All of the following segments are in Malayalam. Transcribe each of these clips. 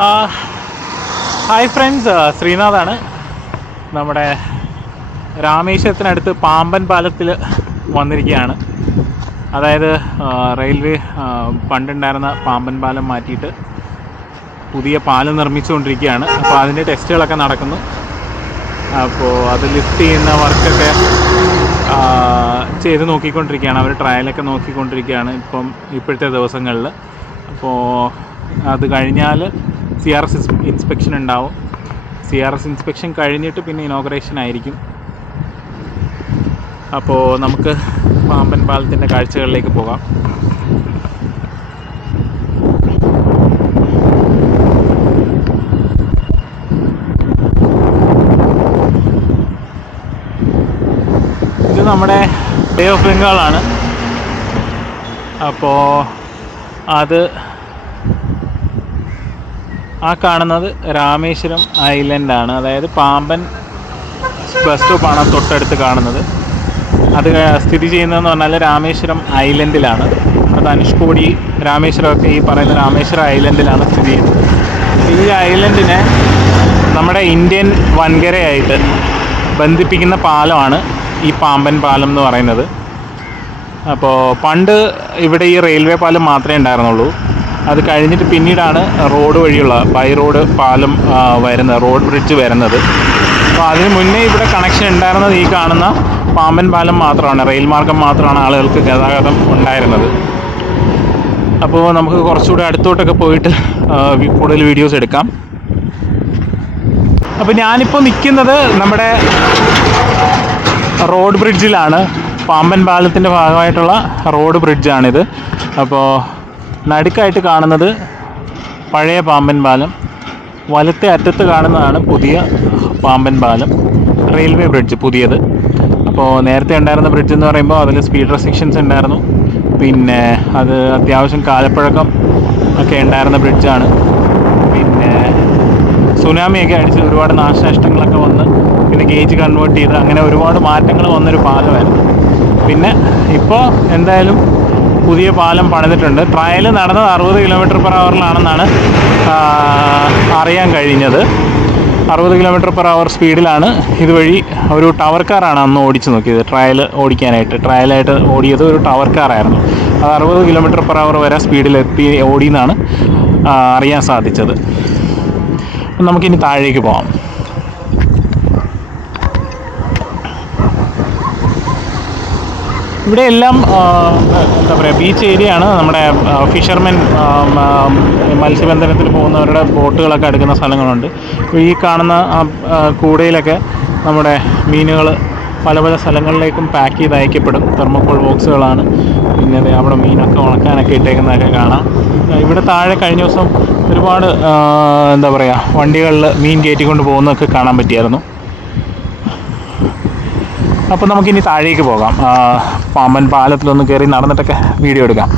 Hi friends, ശ്രീനാഥാണ്. നമ്മുടെ രാമേശ്വരത്തിനടുത്ത് പാമ്പൻ പാലത്തിൽ വന്നിരിക്കുകയാണ്. അതായത് റെയിൽവേ പണ്ടുണ്ടായിരുന്ന പാമ്പൻ പാലം മാറ്റിയിട്ട് പുതിയ പാലം നിർമ്മിച്ചുകൊണ്ടിരിക്കുകയാണ്. അപ്പോൾ അതിൻ്റെ ടെസ്റ്റുകളൊക്കെ നടക്കുന്നു. അപ്പോൾ അത് ലിഫ്റ്റ് ചെയ്യുന്ന വർക്കൊക്കെ ചെയ്ത് നോക്കിക്കൊണ്ടിരിക്കുകയാണ്. അവർ ട്രയലൊക്കെ നോക്കിക്കൊണ്ടിരിക്കുകയാണ് ഇപ്പോഴത്തെ ദിവസങ്ങളിൽ. അപ്പോൾ അത് കഴിഞ്ഞാൽ CRS ഇൻസ്പെക്ഷൻ ഉണ്ടാവും. CRS ഇൻസ്പെക്ഷൻ കഴിഞ്ഞിട്ട് പിന്നെ ഇനോഗ്രേഷൻ ആയിരിക്കും. അപ്പോൾ നമുക്ക് പാമ്പൻ പാലത്തിൻ്റെ കാഴ്ചകളിലേക്ക് പോകാം. ഇത് നമ്മുടെ ബേ ഓഫ് ബംഗാളാണ്. അപ്പോൾ അത് കാണുന്നത് രാമേശ്വരം ഐലൻഡാണ്. അതായത് പാമ്പൻ ബസ് സ്റ്റോപ്പാണ് തൊട്ടടുത്ത് കാണുന്നത്. അത് സ്ഥിതി ചെയ്യുന്നതെന്ന് പറഞ്ഞാൽ രാമേശ്വരം ഐലൻഡിലാണ്. നമ്മുടെ ധനുഷ്കോടി രാമേശ്വരമൊക്കെ ഈ പറയുന്ന രാമേശ്വരം ഐലൻഡിലാണ് സ്ഥിതി ചെയ്യുന്നത്. ഈ ഐലൻഡിനെ നമ്മുടെ ഇന്ത്യൻ വൻകരയായിട്ട് ബന്ധിപ്പിക്കുന്ന പാലമാണ് ഈ പാമ്പൻ പാലം എന്ന് പറയുന്നത്. അപ്പോൾ പണ്ട് ഇവിടെ ഈ റെയിൽവേ പാലം മാത്രമേ ഉണ്ടായിരുന്നുള്ളൂ. അത് കഴിഞ്ഞിട്ട് പിന്നീടാണ് റോഡ് വഴിയുള്ള ബൈ റോഡ് പാലം വരുന്നത്, റോഡ് ബ്രിഡ്ജ് വരുന്നത്. അപ്പോൾ അതിന് മുന്നേ ഇവിടെ കണക്ഷൻ ഉണ്ടായിരുന്നത് ഈ കാണുന്ന പാമ്പൻ പാലം മാത്രമാണ്, റെയിൽ മാർഗം മാത്രമാണ് ആളുകൾക്ക് ഗതാഗതം ഉണ്ടായിരുന്നത്. അപ്പോൾ നമുക്ക് കുറച്ചുകൂടി അടുത്തോട്ടൊക്കെ പോയിട്ട് കൂടുതൽ വീഡിയോസ് എടുക്കാം. അപ്പോൾ ഞാനിപ്പോൾ നിൽക്കുന്നത് നമ്മുടെ റോഡ് ബ്രിഡ്ജിലാണ്. പാമ്പൻ പാലത്തിൻ്റെ ഭാഗമായിട്ടുള്ള റോഡ് ബ്രിഡ്ജാണിത്. അപ്പോൾ നടുക്കായിട്ട് കാണുന്നത് പഴയ പാമ്പൻ പാലം, വലത്തെ അറ്റത്ത് കാണുന്നതാണ് പുതിയ പാമ്പൻ പാലം, റെയിൽവേ ബ്രിഡ്ജ് പുതിയത്. അപ്പോൾ നേരത്തെ ഉണ്ടായിരുന്ന ബ്രിഡ്ജ് എന്ന് പറയുമ്പോൾ അതിൽ സ്പീഡ് റെസ്ട്രിക്ഷൻസ് ഉണ്ടായിരുന്നു. പിന്നെ അത് അത്യാവശ്യം കാലപ്പഴക്കം ഒക്കെ ഉണ്ടായിരുന്ന ബ്രിഡ്ജാണ്. പിന്നെ സുനാമിയൊക്കെ അടിച്ച് ഒരുപാട് നാശനഷ്ടങ്ങളൊക്കെ വന്ന് പിന്നെ ഗേജ് കൺവേർട്ട് ചെയ്ത് അങ്ങനെ ഒരുപാട് മാറ്റങ്ങൾ വന്നൊരു പാലമായിരുന്നു. പിന്നെ ഇപ്പോൾ എന്തായാലും പുതിയ പാലം പണിതിട്ടുണ്ട്. ട്രയൽ നടന്നത് 60 km/h അറിയാൻ കഴിഞ്ഞത്. 60 km/h സ്പീഡിലാണ്. ഇതുവഴി ഒരു ടവർ കാറാണ് അന്ന് ഓടിച്ച് നോക്കിയത്. ട്രയലായിട്ട് ഓടിയത് ഒരു ടവർ കാറായിരുന്നു. അത് 60 km/h വരെ സ്പീഡിലെത്തി ഓടിയെന്നാണ് അറിയാൻ സാധിച്ചത്. നമുക്കിനി താഴേക്ക് പോകാം. ഇവിടെ എല്ലാം എന്താ പറയുക, ബീച്ച് ഏരിയ ആണ്. നമ്മുടെ ഫിഷർമെൻ മത്സ്യബന്ധനത്തിന് പോകുന്നവരുടെ ബോട്ടുകളൊക്കെ എടുക്കുന്ന സ്ഥലങ്ങളുണ്ട്. ഈ കാണുന്ന കൂടയിലൊക്കെ നമ്മുടെ മീനുകൾ പല പല സ്ഥലങ്ങളിലേക്കും പാക്ക് ചെയ്ത് അയക്കപ്പെടും. തെർമോക്കോൾ ബോക്സുകളാണ്. പിന്നെ അവിടെ മീനൊക്കെ ഉണക്കാനൊക്കെ ഇട്ടേക്കുന്നതൊക്കെ കാണാം. ഇവിടെ താഴെ കഴിഞ്ഞ ദിവസം ഒരുപാട് എന്താ പറയുക, വണ്ടികളിൽ മീൻ കയറ്റിക്കൊണ്ട് പോകുന്നതൊക്കെ കാണാൻ പറ്റിയായിരുന്നു. അപ്പോൾ നമുക്കിനി താഴേക്ക് പോകാം. പാമ്പൻ പാലത്തിലൊന്ന് കയറി നടന്നിട്ടൊക്കെ വീഡിയോ എടുക്കാം.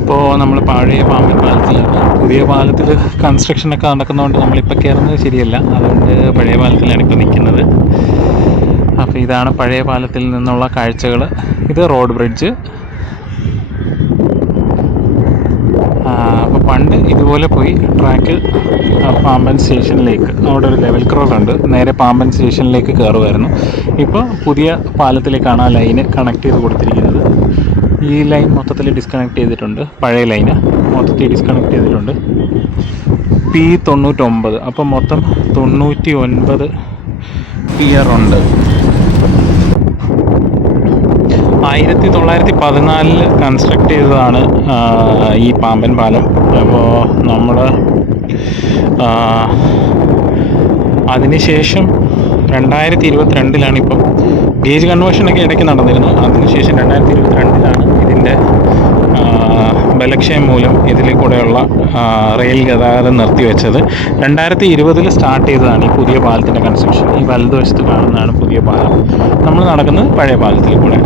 അപ്പോൾ നമ്മൾ പഴയ പാമ്പൻ പാലത്തിലാണ്. പുതിയ പാലത്തിൽ കൺസ്ട്രക്ഷനൊക്കെ നടക്കുന്നതുകൊണ്ട് നമ്മളിപ്പോൾ കയറുന്നത് ശരിയല്ല. അതുകൊണ്ട് പഴയ പാലത്തിലാണ് ഇപ്പോൾ നിൽക്കുന്നത്. അപ്പോൾ ഇതാണ് പഴയ പാലത്തിൽ നിന്നുള്ള കാഴ്ചകൾ. ഇത് റോഡ് ബ്രിഡ്ജ്. അപ്പോൾ പണ്ട് ഇതുപോലെ പോയി ട്രാക്ക് പാമ്പൻ സ്റ്റേഷനിലേക്ക്, അവിടെ ഒരു ലെവൽ ക്രോസ് ഉണ്ട്, നേരെ പാമ്പൻ സ്റ്റേഷനിലേക്ക് കയറുമായിരുന്നു. ഇപ്പോൾ പുതിയ പാലത്തിലേക്കാണ് ആ ലൈന് കണക്ട് ചെയ്ത് കൊടുത്തിരിക്കുന്നത്. ഈ ലൈൻ മൊത്തത്തിൽ ഡിസ്കണക്ട് ചെയ്തിട്ടുണ്ട്. പഴയ ലൈന് മൊത്തത്തിൽ ഡിസ്കണക്ട് ചെയ്തിട്ടുണ്ട്. P99. അപ്പോൾ മൊത്തം 99 പിയർ ഉണ്ട്. 1914 കൺസ്ട്രക്ട് ചെയ്തതാണ് ഈ പാമ്പൻ പാലം. അപ്പോൾ നമ്മൾ അതിനുശേഷം 2022 ഇപ്പം ഗേജ് കൺവേർഷനൊക്കെ ഇടയ്ക്ക് നടന്നിരുന്നു. അതിനുശേഷം 2022 ഇതിൻ്റെ ബലക്ഷയം മൂലം ഇതിൽ കൂടെയുള്ള റെയിൽ ഗതാഗതം നിർത്തിവെച്ചത്. 2020 സ്റ്റാർട്ട് ചെയ്തതാണ് ഈ പുതിയ പാലത്തിൻ്റെ കൺസ്ട്രക്ഷൻ. ഈ വലതുവശത്ത് കാണുന്നതാണ് പുതിയ പാലം. നമ്മൾ നടക്കുന്നത് പഴയ പാലത്തിൽ കൂടെ.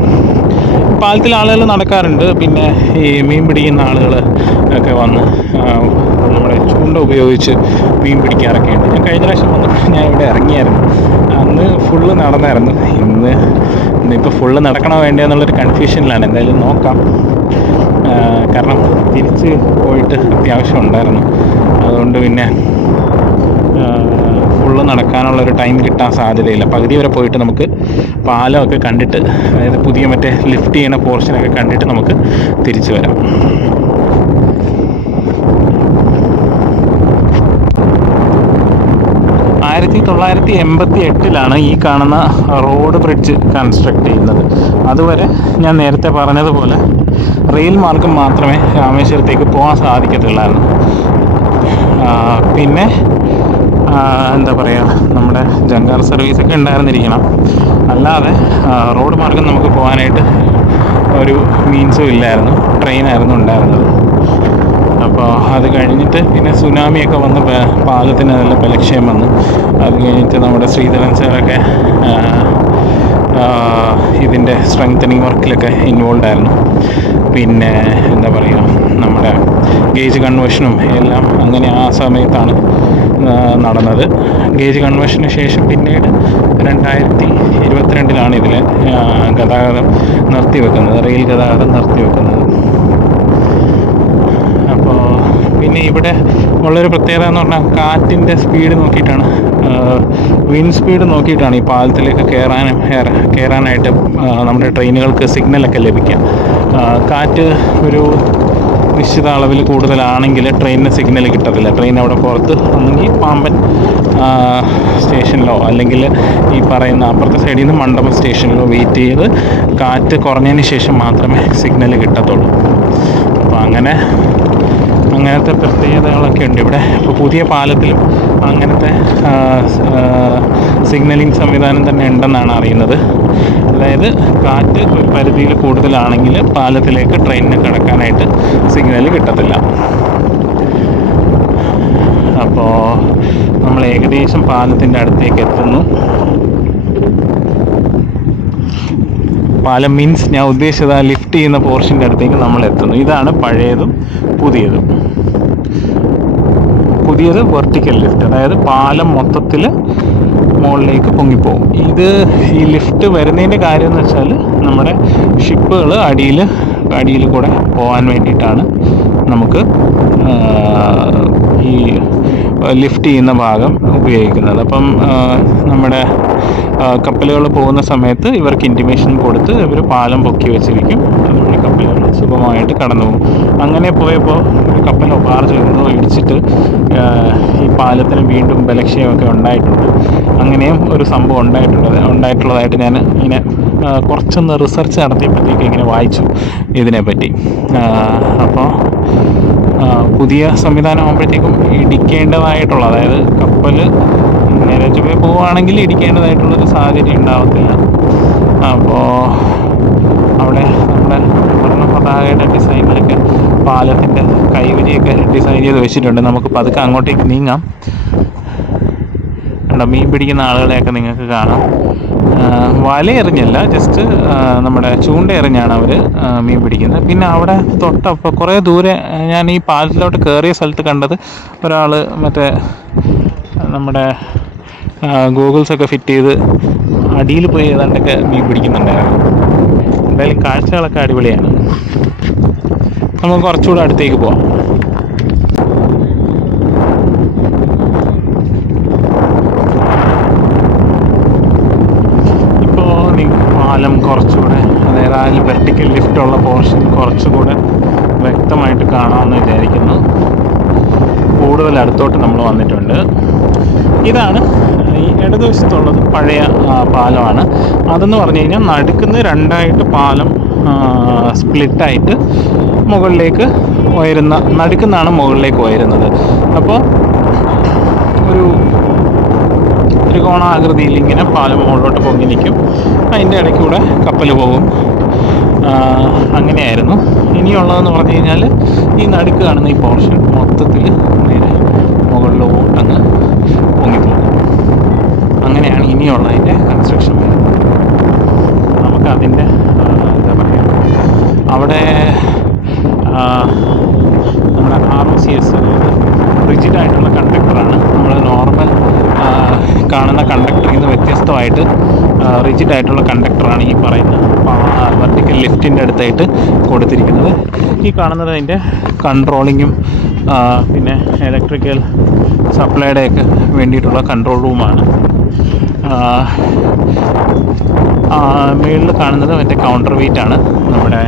പാലത്തിൽ ആളുകൾ നടക്കാറുണ്ട്. പിന്നെ ഈ മീൻ പിടിക്കുന്ന ആളുകൾ ഒക്കെ വന്ന് നമ്മുടെ ചൂണ്ട ഉപയോഗിച്ച് മീൻ പിടിക്കാറൊക്കെ ഉണ്ട്. ഞാൻ കഴിഞ്ഞ പ്രാവശ്യം വന്നപ്പോൾ ഞാൻ ഇവിടെ ഇറങ്ങിയായിരുന്നു. അന്ന് ഫുള്ള് നടന്നായിരുന്നു. ഇന്നിപ്പോൾ ഫുള്ള് നടക്കണോ വേണ്ടയോ എന്നുള്ളൊരു കൺഫ്യൂഷനിലാണ്. എന്തായാലും നോക്കാം. കാരണം തിരിച്ച് പോയിട്ട് അത്യാവശ്യം ഉണ്ടായിരുന്നു. അതുകൊണ്ട് പിന്നെ ഫുള്ള് നടക്കാനുള്ളൊരു ടൈം കിട്ടാൻ സാധ്യതയില്ല. പകുതി വരെ പോയിട്ട് നമുക്ക് പാലമൊക്കെ കണ്ടിട്ട്, അതായത് പുതിയ മറ്റേ ലിഫ്റ്റ് ചെയ്യണ പോർഷനൊക്കെ കണ്ടിട്ട് നമുക്ക് തിരിച്ചു വരാം. 1988 ഈ കാണുന്ന റോഡ് ബ്രിഡ്ജ് കൺസ്ട്രക്ട് ചെയ്യുന്നത്. അതുവരെ ഞാൻ നേരത്തെ പറഞ്ഞതുപോലെ റെയിൽ മാർഗം മാത്രമേ രാമേശ്വരത്തേക്ക് പോകാൻ സാധിക്കത്തുള്ളായിരുന്നു. പിന്നെ എന്താ പറയുക, നമ്മുടെ ജങ്കാർ സർവീസൊക്കെ ഉണ്ടായിരുന്നിരിക്കണം. അല്ലാതെ റോഡ് മാർഗം നമുക്ക് പോകാനായിട്ട് ഒരു മീൻസും ഇല്ലായിരുന്നു. ട്രെയിനായിരുന്നു ഉണ്ടായിരുന്നത്. അപ്പോൾ അത് കഴിഞ്ഞിട്ട് പിന്നെ സുനാമിയൊക്കെ വന്ന് പാലത്തിന് നല്ല ബലക്ഷയം വന്നു. അത് കഴിഞ്ഞിട്ട് നമ്മുടെ ശ്രീധരൻ സാറൊക്കെ ഇതിൻ്റെ സ്ട്രെങ്തനിങ് വർക്കിലൊക്കെ ഇൻവോൾവ് ആയിരുന്നു. പിന്നെ എന്താ പറയുക, നമ്മുടെ ഗേജ് കൺവേർഷനും എല്ലാം അങ്ങനെ ആ സമയത്താണ് നടന്നത്. ഗേജ് കൺവേർഷന് ശേഷം പിന്നീട് 2022 ഇതിലെ ഗതാഗതം നിർത്തിവെക്കുന്നത്, റെയിൽ ഗതാഗതം നിർത്തിവെക്കുന്നത്. അപ്പോൾ പിന്നെ ഇവിടെ ഉള്ളൊരു പ്രത്യേകത എന്ന് പറഞ്ഞാൽ കാറ്റിൻ്റെ സ്പീഡ് നോക്കിയിട്ടാണ്, വിൻഡ് സ്പീഡ് നോക്കിയിട്ടാണ് ഈ പാലത്തിലേക്ക് കയറാനായിട്ട് നമ്മുടെ ട്രെയിനുകൾക്ക് സിഗ്നലൊക്കെ ലഭിക്കുക. കാറ്റ് ഒരു നിശ്ചിത അളവിൽ കൂടുതലാണെങ്കിൽ ട്രെയിനിന് സിഗ്നൽ കിട്ടത്തില്ല. ട്രെയിൻ അവിടെ പുറത്ത് ഒന്നെങ്കിൽ പാമ്പൻ സ്റ്റേഷനിലോ അല്ലെങ്കിൽ ഈ പറയുന്ന അപ്പുറത്തെ സൈഡിൽ നിന്ന് മണ്ഡപം സ്റ്റേഷനിലോ വെയിറ്റ് ചെയ്ത് കാറ്റ് കുറഞ്ഞതിന് ശേഷം മാത്രമേ സിഗ്നൽ കിട്ടത്തുള്ളൂ. അപ്പോൾ അങ്ങനത്തെ പ്രത്യേകതകളൊക്കെ ഉണ്ട് ഇവിടെ. ഇപ്പോൾ പുതിയ പാലത്തിലും അങ്ങനത്തെ സിഗ്നലിംഗ് സംവിധാനം തന്നെ ഉണ്ടെന്നാണ് അറിയുന്നത്. അതായത് കാറ്റ് ഒരു പരിധിയിൽ കൂടുതലാണെങ്കിൽ പാലത്തിലേക്ക് ട്രെയിനിന് കടക്കാനായിട്ട് സിഗ്നൽ കിട്ടത്തില്ല. അപ്പോൾ നമ്മൾ ഏകദേശം പാലത്തിൻ്റെ അടുത്തേക്ക് എത്തുന്നു. പാലം മീൻസ് ഞാൻ ഉദ്ദേശിച്ചത് ആ ലിഫ്റ്റ് ചെയ്യുന്ന പോർഷൻ്റെ അടുത്തേക്ക് നമ്മൾ എത്തുന്നു. ഇതാണ് പഴയതും പുതിയതും. പുതിയത് വെർട്ടിക്കൽ ലിഫ്റ്റ്, അതായത് പാലം മൊത്തത്തിൽ മുകളിലേക്ക് പൊങ്ങിപ്പോകും. ഈ ലിഫ്റ്റ് വരുന്നതിൻ്റെ കാര്യം എന്ന് വെച്ചാൽ നമ്മുടെ ഷിപ്പുകൾ അടിയിൽ കൂടെ പോകാൻ വേണ്ടിയിട്ടാണ് നമുക്ക് ഈ ലിഫ്റ്റ് ചെയ്യുന്ന ഭാഗം ഉപയോഗിക്കുന്നത്. അപ്പം നമ്മുടെ കപ്പലുകൾ പോകുന്ന സമയത്ത് ഇവർക്ക് ഇൻറ്റിമേഷൻ കൊടുത്ത് ഇവർ പാലം പൊക്കി വെച്ചിരിക്കും. അതുവഴി കപ്പലുകൾ സുഖമായിട്ട് കടന്നു പോകും. അങ്ങനെ പോയപ്പോൾ ഒരു കപ്പലോ ബാർജോ എന്തോ ഇടിച്ചിട്ട് ഈ പാലത്തിന് വീണ്ടും ബലക്ഷയമൊക്കെ ഉണ്ടായിട്ടുണ്ട്. അങ്ങനെയും ഒരു സംഭവം ഉണ്ടായിട്ടുള്ളതായിട്ട് ഞാൻ ഇങ്ങനെ കുറച്ചൊന്ന് റിസർച്ച് നടത്തിയപ്പോഴത്തേക്ക് ഇങ്ങനെ വായിച്ചു ഇതിനെപ്പറ്റി. അപ്പോൾ പുതിയ സംവിധാനം ആകുമ്പോഴത്തേക്കും ഇടിക്കേണ്ടതായിട്ടുള്ള, അതായത് കപ്പൽ നേരെ ചൊവ്വേ പോവുകയാണെങ്കിൽ ഇടിക്കേണ്ടതായിട്ടുള്ളൊരു സാഹചര്യം ഉണ്ടാവത്തില്ല. അപ്പോൾ അവിടെ നമ്മുടെ ഭരണ പതാകയുടെ ഡിസൈനിലൊക്കെ പാലത്തിൻ്റെ കൈവരിയൊക്കെ ഡിസൈൻ ചെയ്ത് വെച്ചിട്ടുണ്ട്. നമുക്ക് പതുക്കെ അങ്ങോട്ടേക്ക് നീങ്ങാം. മീൻ പിടിക്കുന്ന ആളുകളെയൊക്കെ നിങ്ങൾക്ക് കാണാം. വലയെറിഞ്ഞല്ല, ജസ്റ്റ് നമ്മുടെ ചൂണ്ട എറിഞ്ഞാണ് അവർ മീൻ പിടിക്കുന്നത്. പിന്നെ അവിടെ തൊട്ടപ്പോൾ കുറേ ദൂരെ ഞാൻ ഈ പാലത്തിലോട്ട് കയറിയ സ്ഥലത്ത് കണ്ടത് ഒരാൾ മറ്റേ നമ്മുടെ ഗൂഗിൾസൊക്കെ ഫിറ്റ് ചെയ്ത് അടിയിൽ പോയി ഏതാണ്ടൊക്കെ മീൻ പിടിക്കുന്നുണ്ടായിരുന്നു. എന്തായാലും കാഴ്ചകളൊക്കെ അടിപൊളിയാണ്. നമുക്ക് കുറച്ചുകൂടെ അടുത്തേക്ക് പോവാം. പാലം കുറച്ചുകൂടെ, അതായത് അതിൽ വെർട്ടിക്കൽ ലിഫ്റ്റുള്ള പോർഷൻ കുറച്ചുകൂടെ വ്യക്തമായിട്ട് കാണാമെന്ന് വിചാരിക്കുന്നു. കൂടുതൽ അടുത്തോട്ട് നമ്മൾ വന്നിട്ടുണ്ട്. ഇതാണ് ഈ ഇടതുവശത്തുള്ളത് പഴയ പാലമാണ്. അതെന്ന് പറഞ്ഞു കഴിഞ്ഞാൽ നടുക്കുന്ന് രണ്ടായിട്ട് പാലം സ്പ്ലിറ്റായിട്ട് മുകളിലേക്ക് നടുക്കുന്നാണ് മുകളിലേക്ക് ഉയരുന്നത്. അപ്പോൾ ഒരു ത്രികോണാകൃതിയിൽ ഇങ്ങനെ പാലം മുകളിലോട്ട് പൊങ്ങി നിൽക്കും. അതിൻ്റെ ഇടയ്ക്കൂടെ കപ്പൽ പോകും. അങ്ങനെയായിരുന്നു. ഇനിയുള്ളതെന്ന് പറഞ്ഞു കഴിഞ്ഞാൽ ഈ നടുക്ക് കാണുന്ന ഈ പോർഷൻ മൊത്തത്തിൽ നേരെ മുകളിലോട്ടങ്ങ് പൊങ്ങിപ്പോകും. അങ്ങനെയാണ് ഇനിയുള്ളതിൻ്റെ കൺസ്ട്രക്ഷൻ വരുന്നത്. നമുക്ക് അതിൻ്റെ എന്താ പറയുക, അവിടെ നമ്മുടെ ROCS, അതായത് റിജിഡായിട്ടുള്ള കണ്ടക്ടറാണ്. നമ്മൾ നോർമൽ കാണുന്ന കണ്ടക്ടറിൽ നിന്ന് വ്യത്യസ്തമായിട്ട് റിജിഡ് ആയിട്ടുള്ള കണ്ടക്ടറാണ് ഈ പറയുന്ന വെർട്ടിക്കൽ ലിഫ്റ്റിൻ്റെ അടുത്തായിട്ട് കൊടുത്തിരിക്കുന്നത്. ഈ കാണുന്നത് അതിൻ്റെ കൺട്രോളിങ്ങും പിന്നെ ഇലക്ട്രിക്കൽ സപ്ലൈയുടെയൊക്കെ വേണ്ടിയിട്ടുള്ള കൺട്രോൾ റൂമാണ്. മുകളിൽ കാണുന്നത് മറ്റേ കൗണ്ടർ വെയിറ്റ് ആണ്. നമ്മുടെ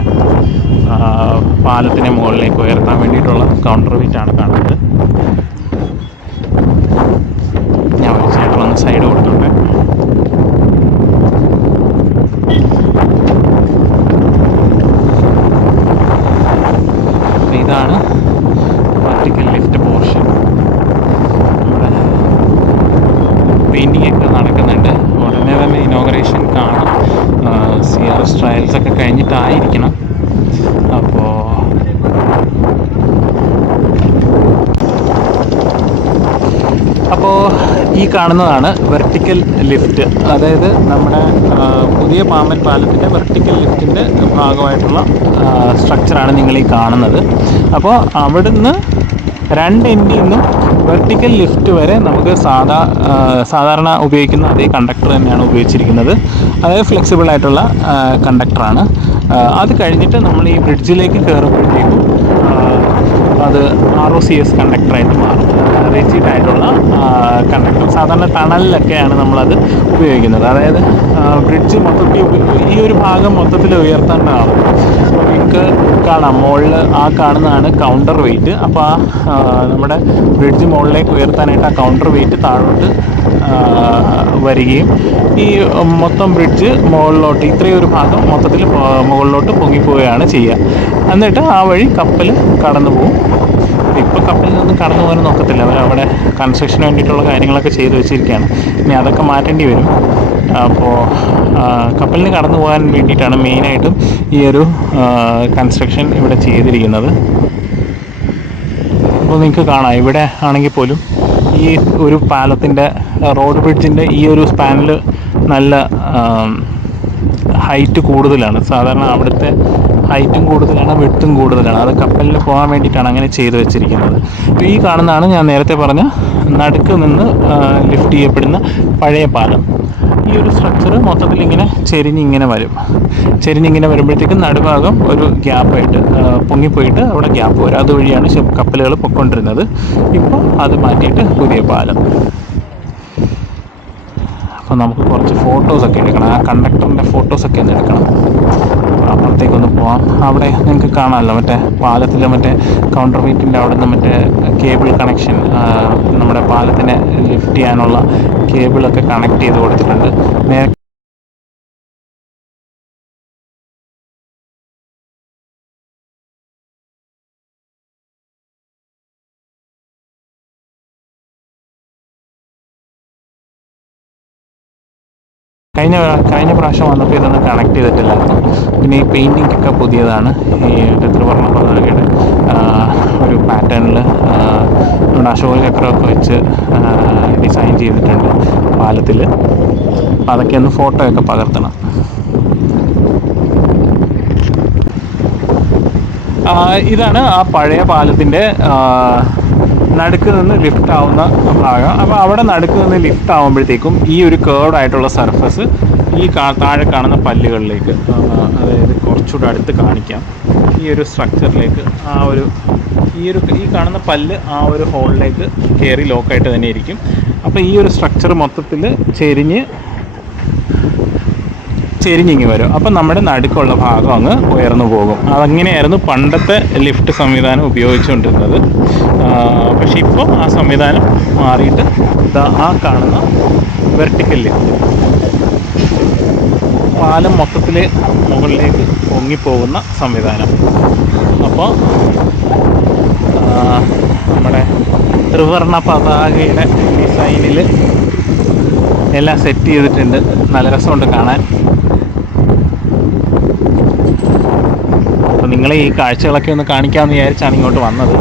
പാലത്തിനെ മുകളിലേക്ക് ഉയർത്താൻ വേണ്ടിയിട്ടുള്ള കൗണ്ടർ വെയിറ്റ് ആണ് കാണുന്നത്. ഞാൻ ഒരു ചേട്ടൻ വന്ന് സൈഡ് കൊടുത്തോട്ടെ. ഇതാണ് വെർട്ടിക്കൽ ലിഫ്റ്റ് പോർഷൻ. നമ്മുടെ പെയിൻറ്റിംഗ് ഒക്കെ നടക്കുന്നുണ്ട്. ഉടനെ തന്നെ ഇനോഗ്രേഷൻ കാണാം. CRS ട്രയൽസൊക്കെ കഴിഞ്ഞിട്ടായിരിക്കണം. അപ്പോൾ ഈ കാണുന്നതാണ് വെർട്ടിക്കൽ ലിഫ്റ്റ്. അതായത് നമ്മുടെ പുതിയ പാമ്പൻ പാലത്തിൻ്റെ വെർട്ടിക്കൽ ലിഫ്റ്റിൻ്റെ ഭാഗമായിട്ടുള്ള സ്ട്രക്ചറാണ് നിങ്ങളീ കാണുന്നത്. അപ്പോൾ അവിടുന്ന് രണ്ട് എൻഡിൽ നിന്നും വെർട്ടിക്കൽ ലിഫ്റ്റ് വരെ നമുക്ക് സാധാരണ ഉപയോഗിക്കുന്ന അതേ കണ്ടക്ടർ തന്നെയാണ് ഉപയോഗിച്ചിരിക്കുന്നത്. അതായത് ഫ്ലെക്സിബിൾ ആയിട്ടുള്ള കണ്ടക്ടറാണ്. അത് കഴിഞ്ഞിട്ട് നമ്മൾ ഈ ബ്രിഡ്ജിലേക്ക് കയറുമ്പോഴത്തേക്കും അത് ROCS കണ്ടക്ടറായിട്ട് മാറും. റിജിഡ് ആയിട്ടുള്ള കണ്ടക്ടർ. സാധാരണ ടണലിലൊക്കെയാണ് നമ്മളത് ഉപയോഗിക്കുന്നത്. അതായത് ബ്രിഡ്ജ് മൊത്തത്തിൽ ഈ ഒരു ഭാഗം മൊത്തത്തിൽ ഉയർത്തേണ്ടതാണ്. നിങ്ങൾക്ക് കാണാം മുകളിൽ ആ കാണുന്നതാണ് കൗണ്ടർ വെയിറ്റ്. അപ്പോൾ നമ്മുടെ ബ്രിഡ്ജ് മുകളിലേക്ക് ഉയർത്താനായിട്ട് ആ കൗണ്ടർ വെയിറ്റ് താഴോട്ട് വരികയും ഈ മൊത്തം ബ്രിഡ്ജ് മുകളിലോട്ട് ഇത്രയും ഒരു ഭാഗം മൊത്തത്തിൽ മുകളിലോട്ട് പൊങ്ങിപ്പോവുകയാണ് ചെയ്യുക. എന്നിട്ട് ആ വഴി കപ്പൽ കടന്നു പോകും. ഇപ്പോൾ കപ്പലിൽ നിന്നും കടന്നു പോകാൻ നോക്കത്തില്ല. അവരവിടെ കൺസ്ട്രക്ഷന് വേണ്ടിയിട്ടുള്ള കാര്യങ്ങളൊക്കെ ചെയ്തു വെച്ചിരിക്കുകയാണ്. ഇനി അതൊക്കെ മാറ്റേണ്ടി വരും. അപ്പോൾ കപ്പലിന് കടന്നു പോകാൻ വേണ്ടിയിട്ടാണ് മെയിനായിട്ടും ഈ ഒരു കൺസ്ട്രക്ഷൻ ഇവിടെ ചെയ്തിരിക്കുന്നത്. അപ്പോൾ നിങ്ങൾക്ക് കാണാം ഇവിടെ ആണെങ്കിൽ പോലും ഈ ഒരു പാലത്തിൻ്റെ റോഡ് ബ്രിഡ്ജിൻ്റെ ഈ ഒരു സ്പാനിൽ നല്ല ഹൈറ്റ് കൂടുതലാണ്. സാധാരണ അവിടുത്തെ ഹൈറ്റും കൂടുതലാണ്, വിഡ്ത്തും കൂടുതലാണ്. അത് കപ്പലിൽ പോകാൻ വേണ്ടിയിട്ടാണ് അങ്ങനെ ചെയ്തു വെച്ചിരിക്കുന്നത്. ഇപ്പോൾ ഈ കാണുന്നതാണ് ഞാൻ നേരത്തെ പറഞ്ഞ നടുക്ക് നിന്ന് ലിഫ്റ്റ് ചെയ്യപ്പെടുന്ന പഴയ പാലം. ഈ ഒരു സ്ട്രക്ചർ മൊത്തത്തിൽ ഇങ്ങനെ ചെരിഞ്ഞിങ്ങനെ വരും. ചെരിഞ്ഞിങ്ങനെ വരുമ്പോഴത്തേക്കും നടുഭാഗം ഒരു ഗ്യാപ്പായിട്ട് പൊങ്ങിപ്പോയിട്ട് അവിടെ ഗ്യാപ്പ് വരും. അതുവഴിയാണ് കപ്പലുകൾ പൊയ്ക്കൊണ്ടിരുന്നത്. ഇപ്പോൾ അത് മാറ്റിയിട്ട് പുതിയ പാലം. അപ്പോൾ നമുക്ക് കുറച്ച് ഫോട്ടോസൊക്കെ എടുക്കണം. ആ കണ്ടക്ടറിൻ്റെ ഫോട്ടോസൊക്കെ ഒന്ന് എടുക്കണം. അപ്പുറത്തേക്കൊന്ന് പോവാം. അവിടെ നിങ്ങൾക്ക് കാണാമല്ലോ മറ്റേ പാലത്തിൽ മറ്റേ കൗണ്ടർ വെയിറ്റിൻ്റെ അവിടെ നിന്ന് മറ്റേ കേബിൾ കണക്ഷൻ, നമ്മുടെ പാലത്തിനെ ലിഫ്റ്റ് ചെയ്യാനുള്ള കേബിളൊക്കെ കണക്ട് ചെയ്ത് കൊടുത്തിട്ടുണ്ട്. കഴിഞ്ഞ പ്രാവശ്യം വന്നപ്പോൾ ഇതൊന്നും കണക്ട് ചെയ്തിട്ടില്ലായിരുന്നു. പിന്നെ ഈ പെയിൻറ്റിംഗ് ഒക്കെ പുതിയതാണ്. ഈ ത്രിവർണ്ണ പതാകയുടെ ഒരു പാറ്റേണിൽ നമ്മുടെ അശോക ചക്രമൊക്കെ വെച്ച് ഡിസൈൻ ചെയ്തിട്ടുണ്ട് പാലത്തിൽ. അപ്പോൾ അതൊക്കെ ഒന്ന് ഫോട്ടോയൊക്കെ പകർത്തണം. ഇതാണ് ആ പഴയ പാലത്തിൻ്റെ നടുക്ക് നിന്ന് ലിഫ്റ്റ് ആവുന്ന ഭാഗം. അപ്പോൾ അവിടെ നടുക്ക് നിന്ന് ലിഫ്റ്റ് ആകുമ്പോഴത്തേക്കും ഈ ഒരു കേർവ്ഡ് ആയിട്ടുള്ള സർഫസ് ഈ താഴെ കാണുന്ന പല്ലുകളിലേക്ക്, അതായത് കുറച്ചുകൂടെ അടുത്ത് കാണിക്കാം, ഈ ഒരു സ്ട്രക്ചറിലേക്ക് ഈ കാണുന്ന പല്ല് ആ ഒരു ഹോളിലേക്ക് കയറി ലോക്കായിട്ട് തന്നെ ഇരിക്കും. അപ്പോൾ ഈ ഒരു സ്ട്രക്ചർ മൊത്തത്തിൽ ചെരിഞ്ഞിങ്ങി വരും. അപ്പം നമ്മുടെ നടുക്കുള്ള ഭാഗം അങ്ങ് ഉയർന്നു പോകും. അതങ്ങനെയായിരുന്നു പണ്ടത്തെ ലിഫ്റ്റ് സംവിധാനം ഉപയോഗിച്ചുകൊണ്ടിരുന്നത്. പക്ഷേ ഇപ്പോൾ ആ സംവിധാനം മാറിയിട്ട് ആ കാണുന്ന വെർട്ടിക്കൽ ലിഫ്റ്റ്, പാലം മൊത്തത്തിൽ മുകളിലേക്ക് പൊങ്ങിപ്പോകുന്ന സംവിധാനം. അപ്പോൾ നമ്മുടെ ത്രിവർണ്ണ പതാകയുടെ ഡിസൈനിൽ എല്ലാം സെറ്റ് ചെയ്തിട്ടുണ്ട്. നല്ല രസമുണ്ട് കാണാൻ. അപ്പോൾ നിങ്ങളെ ഈ കാഴ്ചകളൊക്കെ ഒന്ന് കാണിക്കാമെന്ന് വിചാരിച്ചാണ് ഇങ്ങോട്ട് വന്നത്.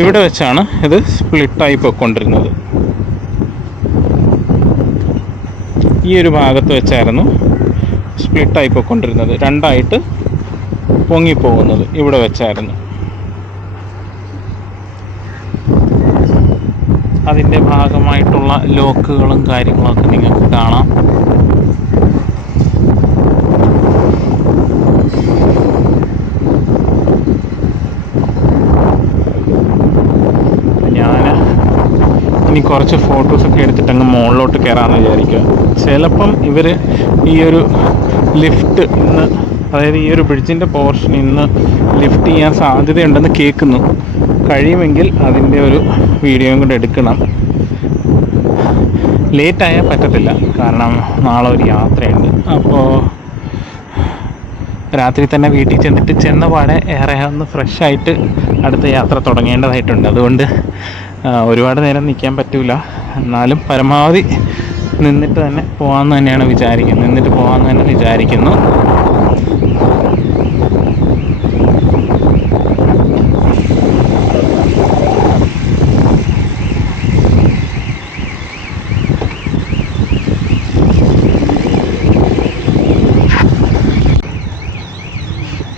ഇവിടെ വെച്ചാണ് ഇത് സ്പ്ലിറ്റായി പോയിക്കൊണ്ടിരുന്നത്. ഈ ഒരു ഭാഗത്ത് വെച്ചായിരുന്നു സ്പ്ലിറ്റായി പോയിക്കൊണ്ടിരുന്നത്. രണ്ടായിട്ട് പൊങ്ങിപ്പോകുന്നത് ഇവിടെ വെച്ചായിരുന്നു. അതിൻ്റെ ഭാഗമായിട്ടുള്ള ലോക്കുകളും കാര്യങ്ങളൊക്കെ നിങ്ങൾക്ക് കാണാം. ഇനി കുറച്ച് ഫോട്ടോസൊക്കെ എടുത്തിട്ട് അങ്ങ് മുകളിലോട്ട് കയറാമെന്ന് വിചാരിക്കുക. ചിലപ്പം ഇവർ ഈ ഒരു ലിഫ്റ്റ് ഇന്ന്, അതായത് ഈ ഒരു ബ്രിഡ്ജിൻ്റെ പോർഷൻ ഇന്ന് ലിഫ്റ്റ് ചെയ്യാൻ സാധ്യതയുണ്ടെന്ന് കേൾക്കുന്നു. കഴിയുമെങ്കിൽ അതിൻ്റെ ഒരു വീഡിയോയും കൂടെ എടുക്കണം. ലേറ്റായാൽ പറ്റത്തില്ല, കാരണം നാളെ ഒരു യാത്രയുണ്ട്. അപ്പോൾ രാത്രി തന്നെ വീട്ടിൽ ചെന്ന പാടെ ഏറെ ഒന്ന് ഫ്രഷായിട്ട് അടുത്ത യാത്ര തുടങ്ങേണ്ടതായിട്ടുണ്ട്. അതുകൊണ്ട് ഒരുപാട് നേരം നിൽക്കാൻ പറ്റില്ല. എന്നാലും പരമാവധി നിന്നിട്ട് തന്നെ പോകാമെന്ന് തന്നെയാണ് വിചാരിക്കുന്നു.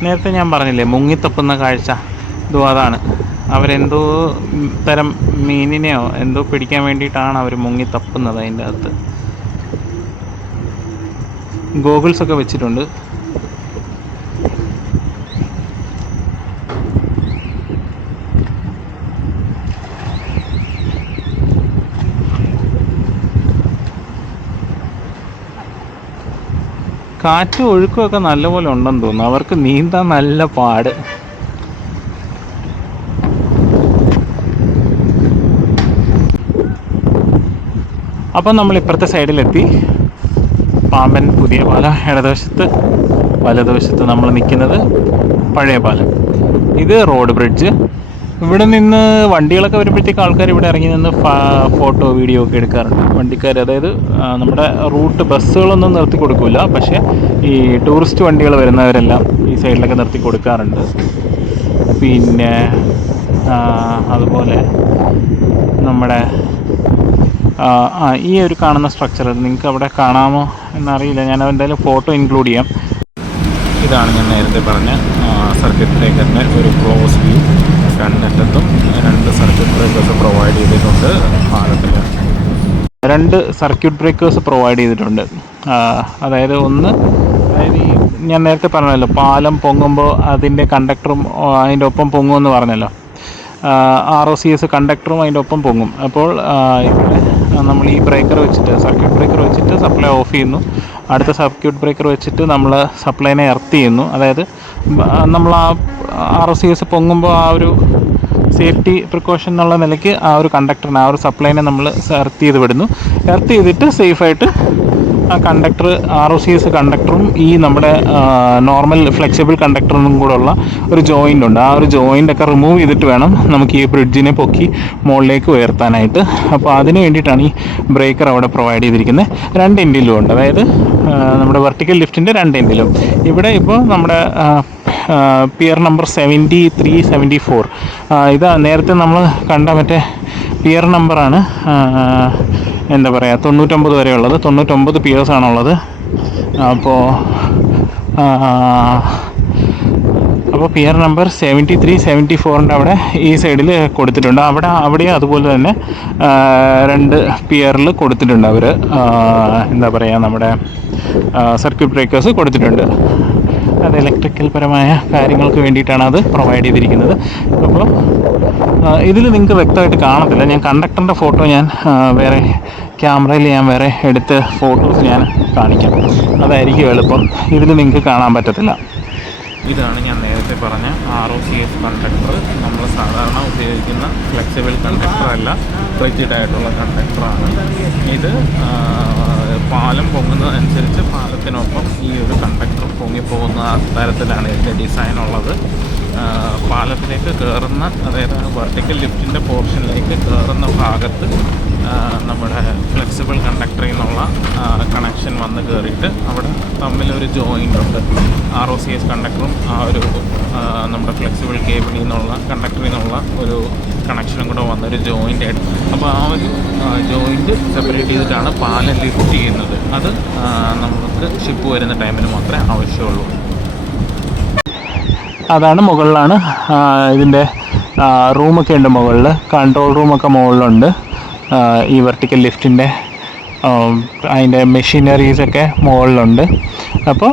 നേരത്തെ ഞാൻ പറഞ്ഞില്ലേ മുങ്ങിത്തപ്പുന്ന കാഴ്ച, ഇതോ അതാണ്. അവരെന്തോ തരം മീനിനെയോ എന്തോ പിടിക്കാൻ വേണ്ടിയിട്ടാണ് അവർ മുങ്ങിത്തപ്പുന്നത്. അതിൻ്റെ അകത്ത് ഗോഗിൾസൊക്കെ വെച്ചിട്ടുണ്ട്. കാറ്റും ഒഴുക്കുമൊക്കെ നല്ലപോലെ ഉണ്ടെന്ന് തോന്നുന്നു. അവർക്ക് നീന്താൻ നല്ല പാട്. അപ്പം നമ്മൾ ഇപ്പുറത്തെ സൈഡിലെത്തി. പാമ്പൻ പുതിയ പാലം, ഇടതുവശത്ത് വലതുവശത്ത് നമ്മൾ നിൽക്കുന്നത് പഴയ പാലം. ഇത് റോഡ് ബ്രിഡ്ജ്. ഇവിടെ നിന്ന് വണ്ടികളൊക്കെ വരുമ്പോഴത്തേക്ക് ആൾക്കാർ ഇവിടെ ഇറങ്ങി നിന്ന് ഫോട്ടോ വീഡിയോ ഒക്കെ എടുക്കാറുണ്ട്. വണ്ടിക്കാർ, അതായത് നമ്മുടെ റൂട്ട് ബസ്സുകളൊന്നും നിർത്തി കൊടുക്കില്ല, പക്ഷേ ഈ ടൂറിസ്റ്റ് വണ്ടികൾ വരുന്നവരെല്ലാം ഈ സൈഡിലൊക്കെ നിർത്തി കൊടുക്കാറുണ്ട്. പിന്നെ അതുപോലെ നമ്മുടെ ഈ ഒരു കാണുന്ന സ്ട്രക്ചർ നിങ്ങൾക്ക് അവിടെ കാണാമോ എന്നറിയില്ല, ഞാൻ എന്തായാലും ഫോട്ടോ ഇൻക്ലൂഡ് ചെയ്യാം. ഇതാണ് ഞാൻ നേരത്തെ പറഞ്ഞ സർക്യൂട്ട് ബ്രേക്കറിൻ്റെ ഒരു ക്ലോസ് വ്യൂ. രണ്ടറ്റത്തും 2 സർക്യൂട്ട് ബ്രേക്കേഴ്സ് പ്രൊവൈഡ് ചെയ്തിട്ടുണ്ട്. പാലത്തിൽ 2 സർക്യൂട്ട് ബ്രേക്കേഴ്സ് പ്രൊവൈഡ് ചെയ്തിട്ടുണ്ട്. അതായത് ഈ ഞാൻ നേരത്തെ പറഞ്ഞല്ലോ, പാലം പൊങ്ങുമ്പോൾ അതിൻ്റെ കണ്ടക്ടറും അതിൻ്റെ ഒപ്പം പൊങ്ങുമെന്ന് പറഞ്ഞല്ലോ. ROCS കണ്ടക്ടറും അതിൻ്റെ ഒപ്പം പൊങ്ങും. അപ്പോൾ ഇവിടെ നമ്മൾ ഈ ബ്രേക്കർ വെച്ചിട്ട്, സർക്യൂട്ട് ബ്രേക്കർ വെച്ചിട്ട് സപ്ലൈ ഓഫ് ചെയ്യുന്നു. അടുത്ത സർക്യൂട്ട് ബ്രേക്കർ വെച്ചിട്ട് നമ്മൾ സപ്ലൈനെ എർത്ത് ചെയ്യുന്നു. അതായത് നമ്മൾ ROCS പൊങ്ങുമ്പോൾ ആ ഒരു സേഫ്റ്റി പ്രിക്കോഷൻ എന്നുള്ള നിലയ്ക്ക് ആ ഒരു കണ്ടക്ടറിനെ, ആ ഒരു സപ്ലൈനെ നമ്മൾ എർത്ത് ചെയ്ത് വിടുന്നു. എർത്ത് ചെയ്തിട്ട് സേഫായിട്ട് ആ കണ്ടക്ടർ, ROCS കണ്ടക്ടറും ഈ നമ്മുടെ നോർമൽ ഫ്ലെക്സിബിൾ കണ്ടക്ടറിനും കൂടെ ഉള്ള ഒരു ജോയിൻ്റ് ഉണ്ട്. ആ ഒരു ജോയിൻ്റൊക്കെ റിമൂവ് ചെയ്തിട്ട് വേണം നമുക്ക് ഈ ബ്രിഡ്ജിനെ പൊക്കി മുകളിലേക്ക് ഉയർത്താനായിട്ട്. അപ്പോൾ അതിന് വേണ്ടിയിട്ടാണ് ഈ ബ്രേക്കർ അവിടെ പ്രൊവൈഡ് ചെയ്തിരിക്കുന്നത്. 2 എൻഡിലും ഉണ്ട്, അതായത് നമ്മുടെ വെർട്ടിക്കൽ ലിഫ്റ്റിൻ്റെ 2 എൻഡിലും. ഇവിടെ ഇപ്പോൾ നമ്മുടെ പിയർ നമ്പർ 73, 74, ഇതാ നേരത്തെ നമ്മൾ കണ്ട മറ്റേ പിയർ നമ്പറാണ്. എന്താ പറയുക, 99 വരെ ഉള്ളത്. 99 പിയേഴ്സാണുള്ളത്. അപ്പോൾ പിയർ നമ്പർ 73, 74ൻ്റെ അവിടെ ഈ സൈഡിൽ കൊടുത്തിട്ടുണ്ട്. അവിടെയും അതുപോലെ തന്നെ 2 പിയറിൽ കൊടുത്തിട്ടുണ്ട് അവർ. എന്താ പറയുക, നമ്മുടെ സർക്യൂട്ട് ബ്രേക്കേഴ്സ് കൊടുത്തിട്ടുണ്ട്. അത് ഇലക്ട്രിക്കൽ പരമായ കാര്യങ്ങൾക്ക് വേണ്ടിയിട്ടാണ് അത് പ്രൊവൈഡ് ചെയ്തിരിക്കുന്നത്. അപ്പോൾ ഇതിൽ നിങ്ങൾക്ക് വ്യക്തമായിട്ട് കാണത്തില്ല. ഞാൻ കണ്ടക്ടറിൻ്റെ ഫോട്ടോ വേറെ ക്യാമറയിൽ വേറെ എടുത്ത് ഫോട്ടോസ് ഞാൻ കാണിക്കാം, അതായിരിക്കും എളുപ്പം. ഇതിൽ നിങ്ങൾക്ക് കാണാൻ പറ്റത്തില്ല. ഇതാണ് ഞാൻ നേരത്തെ പറഞ്ഞ ROCS കണ്ടക്ടർ. നമ്മൾ സാധാരണ ഉപയോഗിക്കുന്ന ഫ്ലെക്സിബിൾ കണ്ടക്ടർ അല്ല, റിജിഡ് ആയിട്ടുള്ള കണ്ടക്ടറാണ് ഇത്. പാലം പൊങ്ങുന്നതനുസരിച്ച് പാലത്തിനൊപ്പം ഈ ഒരു കണ്ടക്ടർ പൊങ്ങിപ്പോകുന്ന തരത്തിലാണ് ഇതിൻ്റെ ഡിസൈൻ ഉള്ളത്. പാലത്തിലേക്ക് കയറുന്ന, അതായത് വെർട്ടിക്കൽ ലിഫ്റ്റിൻ്റെ പോർഷനിലേക്ക് കയറുന്ന ഭാഗത്ത് നമ്മുടെ ഫ്ലെക്സിബിൾ കണ്ടക്ടറിൽ നിന്നുള്ള കണക്ഷൻ വന്ന് കയറിയിട്ട് അവിടെ തമ്മിലൊരു ജോയിൻ്റ് ഉണ്ട്. ROCS കണ്ടക്ടറും ആ ഒരു നമ്മുടെ ഫ്ലെക്സിബിൾ കേബിളിൽ നിന്നുള്ള കണ്ടക്ടറിൽ നിന്നുള്ള ഒരു കണക്ഷനും കൂടെ വന്നൊരു ജോയിൻ്റ് ആയിട്ട്. അപ്പോൾ ആ ഒരു ജോയിൻ്റ് സെപ്പറേറ്റ് ചെയ്തിട്ടാണ് പാലം ലിഫ്റ്റ് ചെയ്യുന്നത്. അത് നമുക്ക് ഷിപ്പ് വരുന്ന ടൈമിന് മാത്രമേ ആവശ്യമുള്ളൂ. അതാണ് മുകളിലാണ്. ഇതിൻ്റെ റൂമൊക്കെ ഉണ്ട് മുകളിൽ, കൺട്രോൾ റൂമൊക്കെ മുകളിലുണ്ട്. ഈ വെർട്ടിക്കൽ ലിഫ്റ്റിൻ്റെ അതിൻ്റെ മെഷീനറീസൊക്കെ മുകളിലുണ്ട്. അപ്പോൾ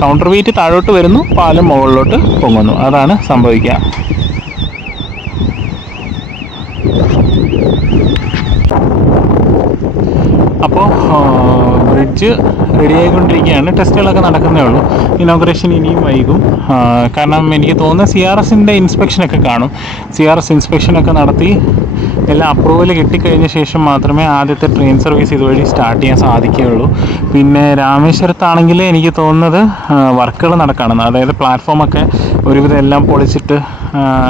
കൗണ്ടർ വെയിറ്റ് താഴോട്ട് വരുന്നു, പാലം മുകളിലോട്ട് പൊങ്ങുന്നു. അതാണ് സംഭവിക്കുക. അപ്പോൾ ബ്രിഡ്ജ് റെഡി ആയിക്കൊണ്ടിരിക്കുകയാണ്. ടെസ്റ്റുകളൊക്കെ നടക്കുന്നേ ഉള്ളൂ. ഇനോഗ്രേഷൻ ഇനിയും വൈകും. കാരണം എനിക്ക് തോന്നുന്നത് CRSൻ്റെ ഇൻസ്പെക്ഷനൊക്കെ കാണും. CRS ഇൻസ്പെക്ഷനൊക്കെ നടത്തി എല്ലാം അപ്രൂവൽ കിട്ടിക്കഴിഞ്ഞ ശേഷം മാത്രമേ ആദ്യത്തെ ട്രെയിൻ സർവീസ് ഇതുവഴി സ്റ്റാർട്ട് ചെയ്യാൻ സാധിക്കുകയുള്ളൂ. പിന്നെ രാമേശ്വരത്താണെങ്കിൽ എനിക്ക് തോന്നുന്നത് വർക്കുകൾ നടക്കുകയാണ്. അതായത് പ്ലാറ്റ്ഫോമൊക്കെ ഒരുവിധം എല്ലാം പൊളിച്ചിട്ട്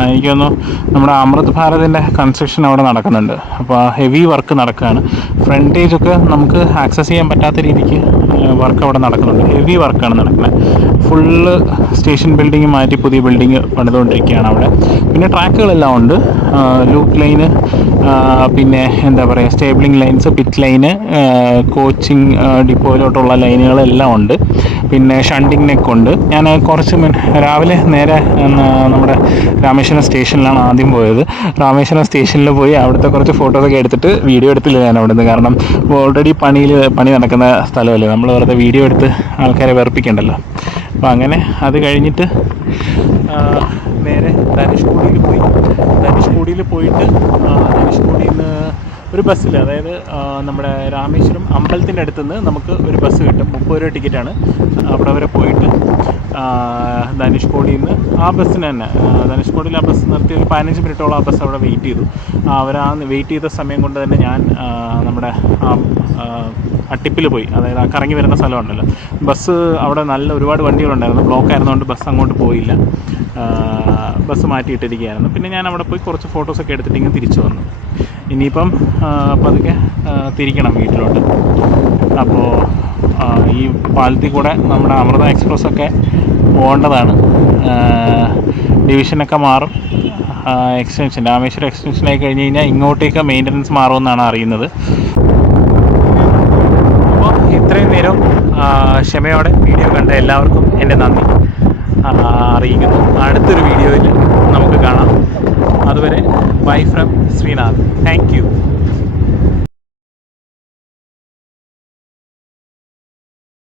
എനിക്ക് തോന്നുന്നു നമ്മുടെ അമൃത് ഭാരതിൻ്റെ കൺസ്ട്രക്ഷൻ അവിടെ നടക്കുന്നുണ്ട്. അപ്പോൾ ഹെവി വർക്ക് നടക്കുകയാണ്. ഫ്രണ്ടേജൊക്കെ നമുക്ക് ആക്സസ് ചെയ്യാൻ പറ്റാത്ത രീതിക്ക് വർക്ക് അവിടെ നടക്കുന്നുണ്ട്. ഹെവി വർക്കാണ് നടക്കുന്നത്. ഫുള്ള് സ്റ്റേഷൻ ബിൽഡിങ് മാറ്റി പുതിയ ബിൽഡിങ് പണിതുകൊണ്ടിരിക്കുകയാണ് അവിടെ. പിന്നെ ട്രാക്കുകളെല്ലാം ഉണ്ട്. ലൂപ്പ് ലൈന്, പിന്നെ എന്താ പറയുക, stabling lines, pit line, coaching ഡിപ്പോയിലോട്ടുള്ള ലൈനുകളെല്ലാം ഉണ്ട്. പിന്നെ ഷണ്ടിങ് നെക്കുണ്ട്. ഞാൻ കുറച്ച് രാവിലെ നേരെ നമ്മുടെ രാമേശ്വരം സ്റ്റേഷനിലാണ് ആദ്യം പോയത്. രാമേശ്വരം സ്റ്റേഷനിൽ പോയി അവിടുത്തെ കുറച്ച് ഫോട്ടോസൊക്കെ എടുത്തിട്ട് വീഡിയോ എടുത്തില്ല ഞാൻ അവിടുന്ന്. കാരണം ഓൾറെഡി പണി നടക്കുന്ന സ്ഥലമല്ലേ, നമ്മൾ വെറുതെ വീഡിയോ എടുത്ത് ആൾക്കാരെ വെറുപ്പിക്കണ്ടല്ലോ. അപ്പോൾ അങ്ങനെ അത് കഴിഞ്ഞിട്ട് നേരെ ധനുഷ്കോടിയിൽ പോയി. ധനുഷ്കോടിയിൽ പോയിട്ട് ധനുഷ്കോടിയിൽ നിന്ന് ഒരു ബസ്സിൽ, അതായത് നമ്മുടെ രാമേശ്വരം അമ്പലത്തിൻ്റെ അടുത്ത് നിന്ന് നമുക്ക് ഒരു ബസ് കിട്ടും. 30 രൂപ ടിക്കറ്റാണ്. അവിടെ വരെ പോയിട്ട് ധനുഷ്കോടിയിൽ നിന്ന് ആ ബസ്സിന് തന്നെ, ധനുഷ്കോടിയിൽ ആ ബസ് നിർത്തി ഒരു 15 മിനിറ്റോളം ആ ബസ് അവിടെ വെയിറ്റ് ചെയ്തു. അവരാ വെയിറ്റ് ചെയ്ത സമയം കൊണ്ട് തന്നെ ഞാൻ നമ്മുടെ അട്ടിപ്പിൽ പോയി. അതായത് ആ കറങ്ങി വരുന്ന സ്ഥലമുണ്ടല്ലോ, ബസ് അവിടെ ഒരുപാട് വണ്ടികളുണ്ടായിരുന്നു. ബ്ലോക്ക് ആയിരുന്നുകൊണ്ട് ബസ് അങ്ങോട്ട് പോയില്ല. ബസ് മാറ്റിയിട്ടിരിക്കുകയായിരുന്നു. പിന്നെ ഞാൻ അവിടെ പോയി കുറച്ച് ഫോട്ടോസൊക്കെ എടുത്തിട്ട് ഇങ്ങനെ തിരിച്ചു വന്നു. ഇനിയിപ്പം പതുക്കെ തിരിക്കണം വീട്ടിലോട്ട്. അപ്പോൾ ഈ പാലത്തിൽ കൂടെ നമ്മുടെ അമൃത എക്സ്പ്രസ്സൊക്കെ പോകേണ്ടതാണ്. ഡിവിഷനൊക്കെ മാറും. എക്സ്റ്റൻഷൻ, രാമേശ്വരം എക്സ്റ്റൻഷനായി കഴിഞ്ഞ് കഴിഞ്ഞാൽ ഇങ്ങോട്ടേക്ക് മെയിൻ്റനൻസ് മാറുമെന്നാണ് അറിയുന്നത്. അപ്പോൾ ഇത്രയും നേരം ക്ഷമയോടെ വീഡിയോ കണ്ട എല്ലാവർക്കും എൻ്റെ നന്ദി അറിയിക്കുന്നു. അടുത്തൊരു വീഡിയോയിൽ നമുക്ക് കാണാം. അതുവരെ bye from Sreenath. Thank U.